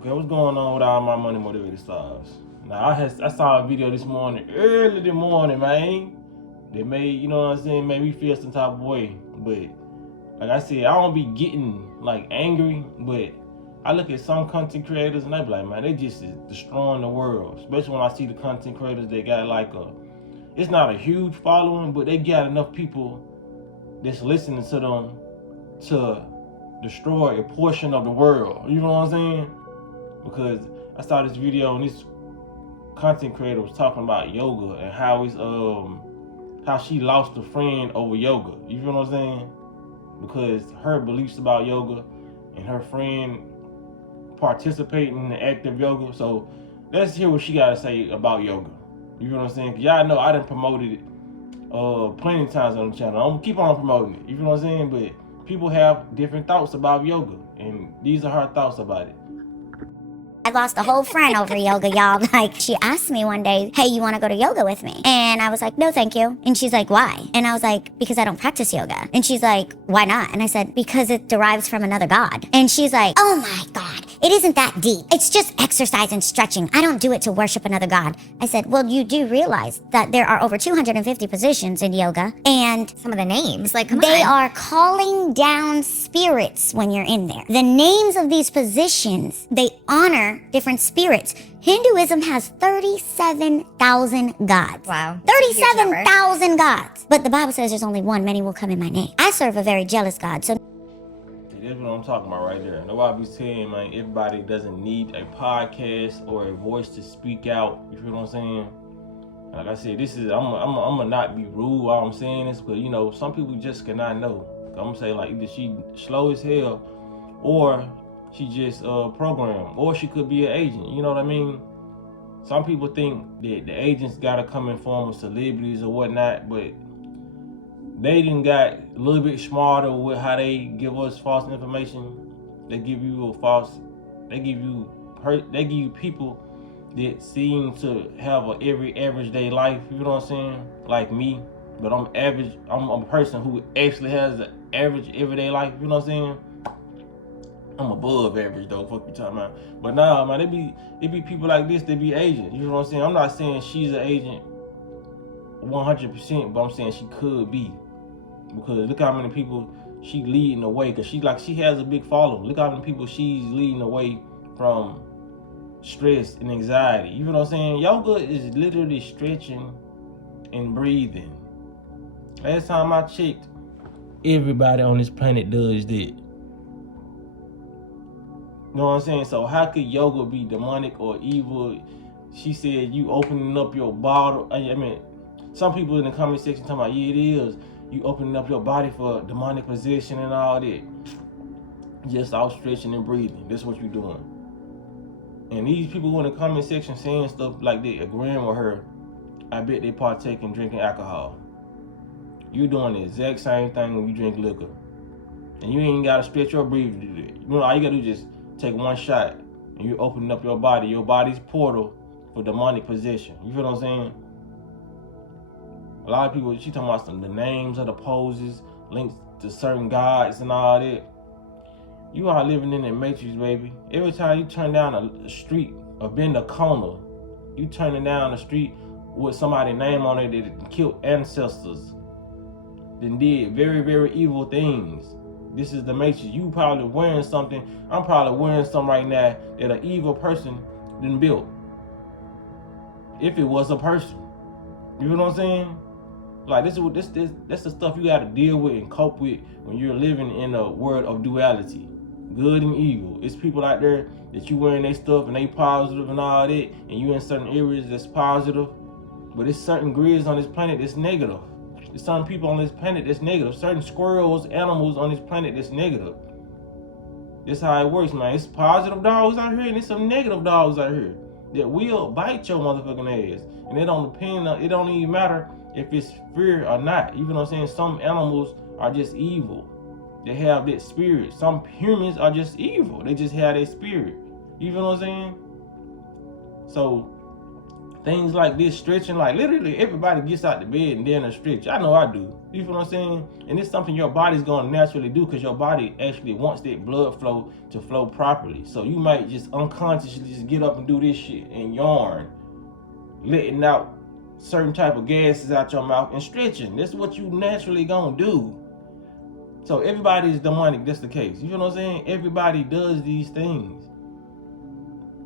Okay, what's going on with all my money motivated stars? Now I saw a video this morning, early this morning, man. That made, you know what I'm saying, made me feel some type of way. But like I said, I don't be getting like angry, but I look at some content creators and I be like, man, they just is destroying the world. Especially when I see the content creators that got like it's not a huge following, but they got enough people that's listening to them to destroy a portion of the world. You know what I'm saying? Because I saw this video and this content creator was talking about yoga and how she lost a friend over yoga. You feel what I'm saying? Because her beliefs about yoga and her friend participating in the act of yoga. So let's hear what she got to say about yoga. You feel what I'm saying? Cause y'all know I done promoted it plenty of times on the channel. I'm gonna keep on promoting it. You feel what I'm saying? But people have different thoughts about yoga, and these are her thoughts about it. I lost a whole friend over yoga, y'all. Like, she asked me one day, hey, you want to go to yoga with me? And I was like, no, thank you. And she's like, why? And I was like, because I don't practice yoga. And she's like, why not? And I said, because it derives from another god. And she's like, oh my God, it isn't that deep. It's just exercise and stretching. I don't do it to worship another god. I said, well, you do realize that there are over 250 positions in yoga, and some of the names, like, they are calling down spirits when you're in there. The names of these positions, they honor different spirits. Hinduism has 37,000 gods. Wow. 37,000 gods. But the Bible says there's only one, many will come in my name. I serve a very jealous God, so That's what I'm talking about right there. Nobody be saying, man, everybody doesn't need a podcast or a voice to speak out. You feel what I'm saying? Like I said, this is I'm gonna not be rude while I'm saying this, but you know, some people just cannot know. I'm gonna say like either she slow as hell, or she just programmed, or she could be an agent. You know what I mean? Some people think that the agents gotta come in form of celebrities or whatnot, but they done got a little bit smarter with how they give us false information. They give you they give you people that seem to have a every average day life. You know what I'm saying? Like me, but I'm average. I'm a person who actually has an average everyday life. You know what I'm saying? I'm above average though. Fuck you talking about. But nah, man, it be people like this that be agents. You know what I'm saying? I'm not saying she's an agent 100%, but I'm saying she could be. Because look how many people she leading away. Cause she has a big following. Look how many people she's leading away from stress and anxiety. You know what I'm saying? Yoga is literally stretching and breathing. Last time I checked, everybody on this planet does that. You know what I'm saying? So how could yoga be demonic or evil? She said you opening up your bottle. I mean, some people in the comment section talking about, yeah, it is. You opening up your body for demonic possession and all that. Just out stretching and breathing. That's what you're doing. And these people in the comment section saying stuff like that, agreeing with her, I bet they partake in drinking alcohol. You're doing the exact same thing when you drink liquor. And you ain't gotta stretch your breathing to do that. You know, all you gotta do is just take one shot and you opening up your body. Your body's portal for demonic possession. You feel what I'm saying? A lot of people, she talking about the names of the poses, links to certain gods and all that. You are living in the matrix, baby. Every time you turn down a street or bend a corner, you turning down the street with somebody's name on it that killed ancestors, then did very, very evil things. This is the matrix. You probably wearing something. I'm probably wearing something right now that an evil person done built. If it was a person. You know what I'm saying? Like that's the stuff you gotta deal with and cope with when you're living in a world of duality. Good and evil. It's people out there that you wearing their stuff and they positive and all that, and you in certain areas that's positive. But it's certain grids on this planet that's negative. There's certain people on this planet that's negative. Certain squirrels, animals on this planet that's negative. That's how it works, man. It's positive dogs out here and there's some negative dogs out here that will bite your motherfucking ass. And it don't even matter if it's fear or not. You know what I'm saying? Some animals are just evil. They have that spirit. Some humans are just evil. They just have that spirit. You know what I'm saying? So things like this, stretching, like literally everybody gets out the bed and then a stretch. I know I do. You feel what I'm saying? And it's something your body's gonna naturally do because your body actually wants that blood flow to flow properly. So you might just unconsciously just get up and do this shit and yarn, letting out certain type of gases out your mouth and stretching. That's what you naturally gonna do. So everybody is demonic. That's the case. You feel what I'm saying? Everybody does these things.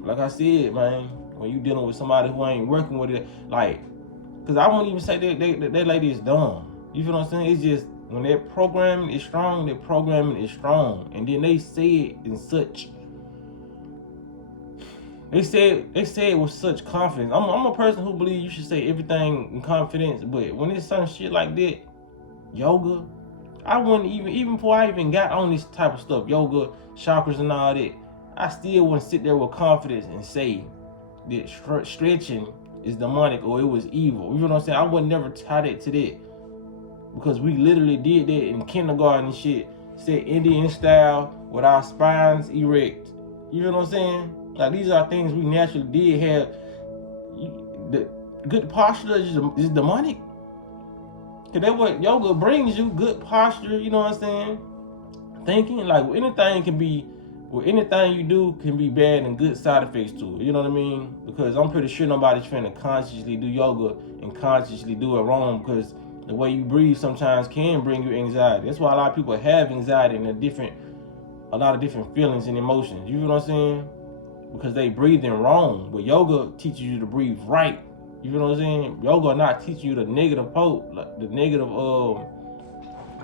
Like I said, man, when you dealing with somebody who ain't working with it, like, because I won't even say that lady is dumb. You feel what I'm saying? It's just when their programming is strong, their programming is strong. And then they say it in such, they say it with such confidence. I'm a person who believes you should say everything in confidence, but when it's some shit like that, yoga, I wouldn't even before I even got on this type of stuff, yoga, chakras and all that, I still wouldn't sit there with confidence and say that stretching is demonic or it was evil. You know what I'm saying? I would never tie that to that because we literally did that in kindergarten and shit. Said Indian style with our spines erect. You know what I'm saying? Like these are things we naturally did have. The good posture is demonic. Cause that's what yoga brings you, good posture. You know what I'm saying? Thinking like anything can be. Well, anything you do can be bad and good side effects to it. You know what I mean? Because I'm pretty sure nobody's trying to consciously do yoga and consciously do it wrong because the way you breathe sometimes can bring you anxiety. That's why a lot of people have anxiety and a lot of different feelings and emotions. You know what I'm saying? Because they breathing wrong. But yoga teaches you to breathe right. You know what I'm saying? Yoga not teaching you the negative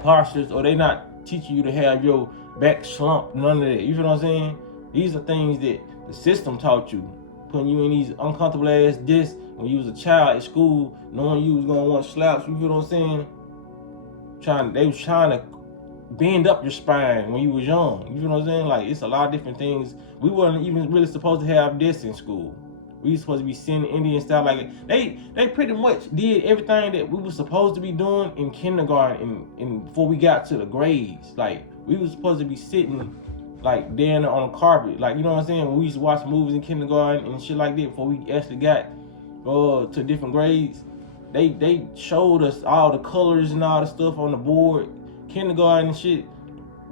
postures, or they not teaching you to have your back slump, none of that. You feel what I'm saying? These are things that the system taught you, putting you in these uncomfortable ass discs when you was a child at school, knowing you was gonna want slaps. You feel what I'm saying? They was trying to bend up your spine when you was young. You feel what I'm saying? Like it's a lot of different things. We weren't even really supposed to have this in school. We were supposed to be sitting Indian style. Like they pretty much did everything that we were supposed to be doing in kindergarten and before we got to the grades. Like we were supposed to be sitting like down on the carpet. Like, you know what I'm saying? When we used to watch movies in kindergarten and shit like that before we actually got to different grades, they showed us all the colors and all the stuff on the board. Kindergarten and shit,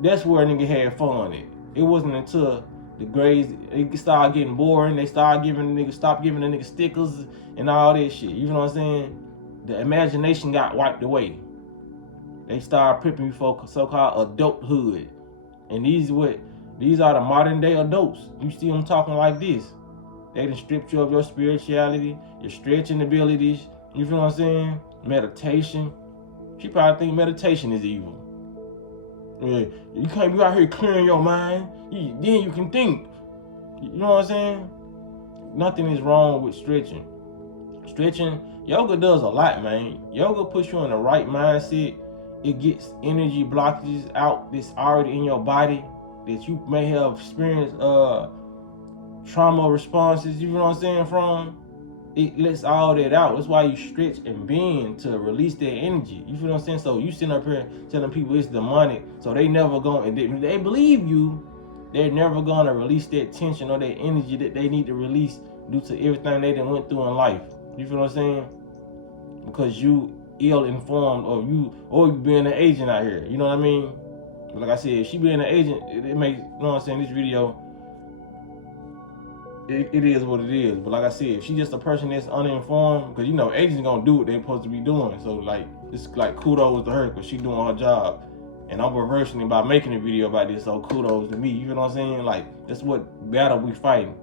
that's where a nigga had fun at. It wasn't until the grades, it started getting boring. They started stopped giving the nigga stickers and all that shit. You know what I'm saying? The imagination got wiped away. They started prepping you for so-called adulthood. And these are the modern day adults. You see them talking like this. They done stripped you of your spirituality, your stretching abilities. You feel what I'm saying? Meditation. She probably think meditation is evil. Yeah, you can't be out here clearing your mind. Then you can think. You know what I'm saying? Nothing is wrong with stretching. Stretching, yoga does a lot, man. Yoga puts you in the right mindset. It gets energy blockages out that's already in your body that you may have experienced trauma responses, you know what I'm saying, from. It lets all that out. That's why you stretch and bend to release that energy. You feel what I'm saying? So you sitting up here telling people it's demonic, so they never going, and they believe you, they're never gonna release that tension or that energy that they need to release due to everything they done went through in life. You feel what I'm saying? Because you ill-informed, or you being an agent out here. You know what I mean? Like I said, if she being an agent, it makes, you know what I'm saying, this video, it is what it is. But like I said, if she's just a person that's uninformed, because you know agents gonna do what they're supposed to be doing. So like, it's like kudos to her because she doing her job, and I'm reversing it by making a video about this. So kudos to me. You know what I'm saying? Like that's what battle we fighting: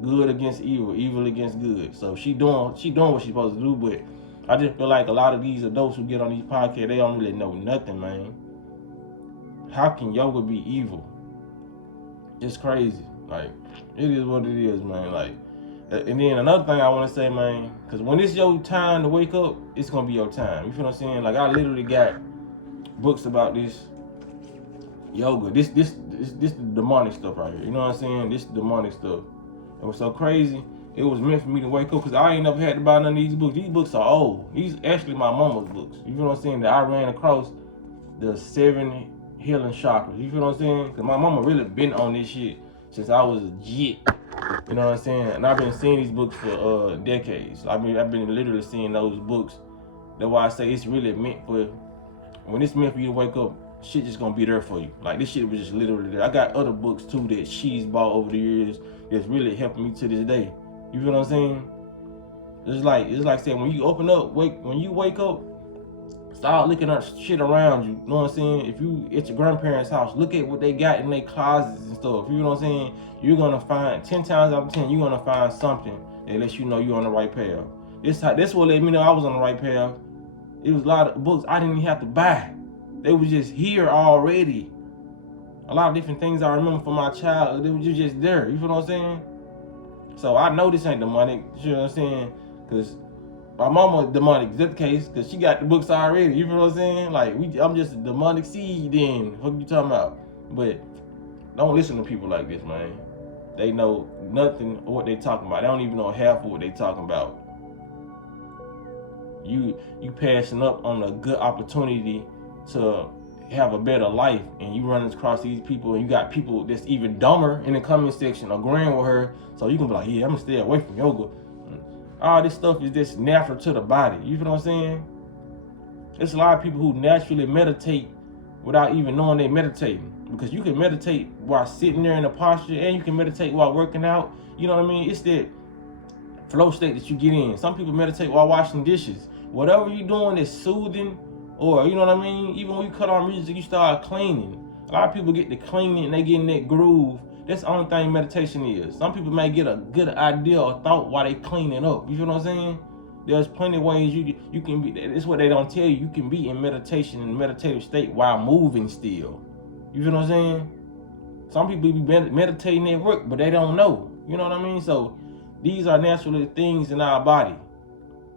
good against evil, evil against good. So she doing what she's supposed to do. But I just feel like a lot of these adults who get on these podcasts, they don't really know nothing, man. How can yoga be evil? It's crazy. Like, it is what it is, man. Like, and then another thing I want to say, man, because when it's your time to wake up, it's gonna be your time. You feel what I'm saying? Like, I literally got books about this yoga. This the demonic stuff right here. You know what I'm saying? This demonic stuff. It was so crazy. It was meant for me to wake up because I ain't never had to buy none of these books. These books are old. These actually my mama's books. You feel what I'm saying? That I ran across the 7 healing chakras. You feel what I'm saying? Because my mama really been on this shit since I was a jit. You know what I'm saying? And I've been seeing these books for decades. I've been literally seeing those books. That's why I say it's really meant for, when it's meant for you to wake up, shit just gonna be there for you. Like, this shit was just literally there. I got other books too that she's bought over the years that's really helping me to this day. You feel what I'm saying? It's like saying, when you open up, when you wake up, start looking at shit around you. You know what I'm saying? If you at your grandparents' house, look at what they got in their closets and stuff. You know what I'm saying? You're gonna find 10 times out of 10, you're gonna find something that lets you know you're on the right path. This what let me know I was on the right path. It was a lot of books I didn't even have to buy. They was just here already. A lot of different things I remember from my childhood, they were just there. You feel what I'm saying? So I know this ain't demonic. You know what I'm saying? Because my mama demonic, is that the case? Because she got the books already. You feel what I'm saying? Like, I'm just a demonic seed then. What you talking about? But don't listen to people like this, man. They know nothing of what they talking about. They don't even know half of what they talking about. You passing up on a good opportunity to have a better life, and you run across these people, and you got people that's even dumber in the comment section agreeing with her, so you can be like, yeah, I'm gonna stay away from yoga. All this stuff is just natural to the body. You feel what I'm saying? There's a lot of people who naturally meditate without even knowing they're meditating, because you can meditate while sitting there in a posture, and you can meditate while working out. You know what I mean? It's that flow state that you get in. Some people meditate while washing dishes. Whatever you're doing is soothing, or, you know what I mean? Even when you cut on music, you start cleaning. A lot of people get to cleaning and they get in that groove. That's the only thing meditation is. Some people may get a good idea or thought while they cleaning up. You feel what I'm saying? There's plenty of ways you can be. That's what they don't tell you. You can be in meditation, in a meditative state while moving still. You feel what I'm saying? Some people be meditating at work, but they don't know. You know what I mean? So these are naturally things in our body.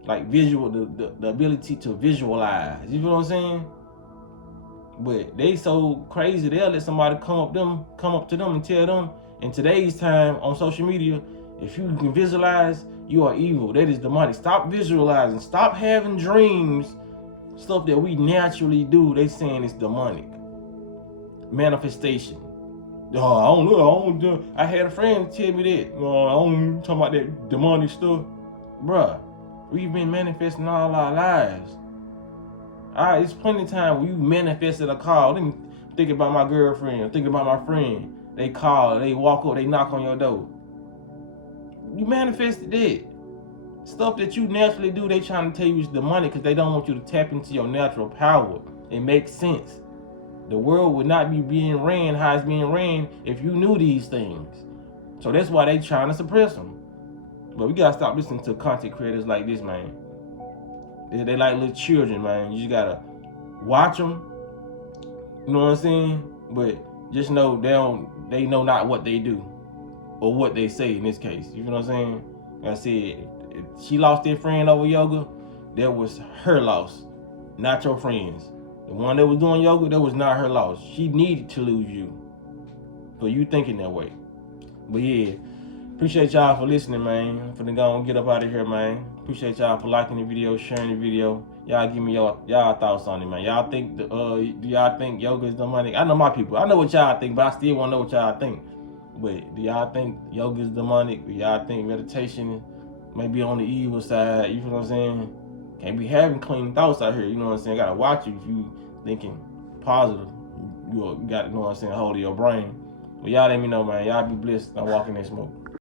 Like visual, the ability to visualize. You feel what I'm saying? But they so crazy, they'll let somebody come up to them and tell them, in today's time on social media, if you can visualize, you are evil. That is demonic. Stop visualizing. Stop having dreams. Stuff that we naturally do, they saying it's demonic. Manifestation. Oh, I don't know. I had a friend tell me that. I don't talk about that demonic stuff. Bruh, we've been manifesting all our lives. It's plenty of time when you manifested a call. Then think about my girlfriend, think about my friend. They call, they walk up, they knock on your door. You manifested that. Stuff that you naturally do, they trying to tell you is demonic because they don't want you to tap into your natural power. It makes sense. The world would not be being ran how it's being ran if you knew these things. So that's why they trying to suppress them. But we gotta stop listening to content creators like this, man. They like little children, man. You just gotta watch them. You know what I'm saying? But just know they know not what they do or what they say in this case. You know what I'm saying? Like I said, if she lost their friend over yoga, that was her loss, not your friend's. The one that was doing yoga, that was not her loss. She needed to lose you for you thinking that way. But yeah, appreciate y'all for listening, man. I'm finna go and get up out of here, man. Appreciate y'all for liking the video, sharing the video. Y'all give me y'all thoughts on it, man. Y'all think do y'all think yoga is demonic? I know my people. I know what y'all think, but I still want to know what y'all think. But do y'all think yoga is demonic? Do y'all think meditation may be on the evil side? You feel what I'm saying? Can't be having clean thoughts out here. You know what I'm saying? Gotta watch you if you thinking positive. You got to know what I'm saying, hold of your brain. But y'all let me know, man. Y'all be blessed. I'm walking that smoke.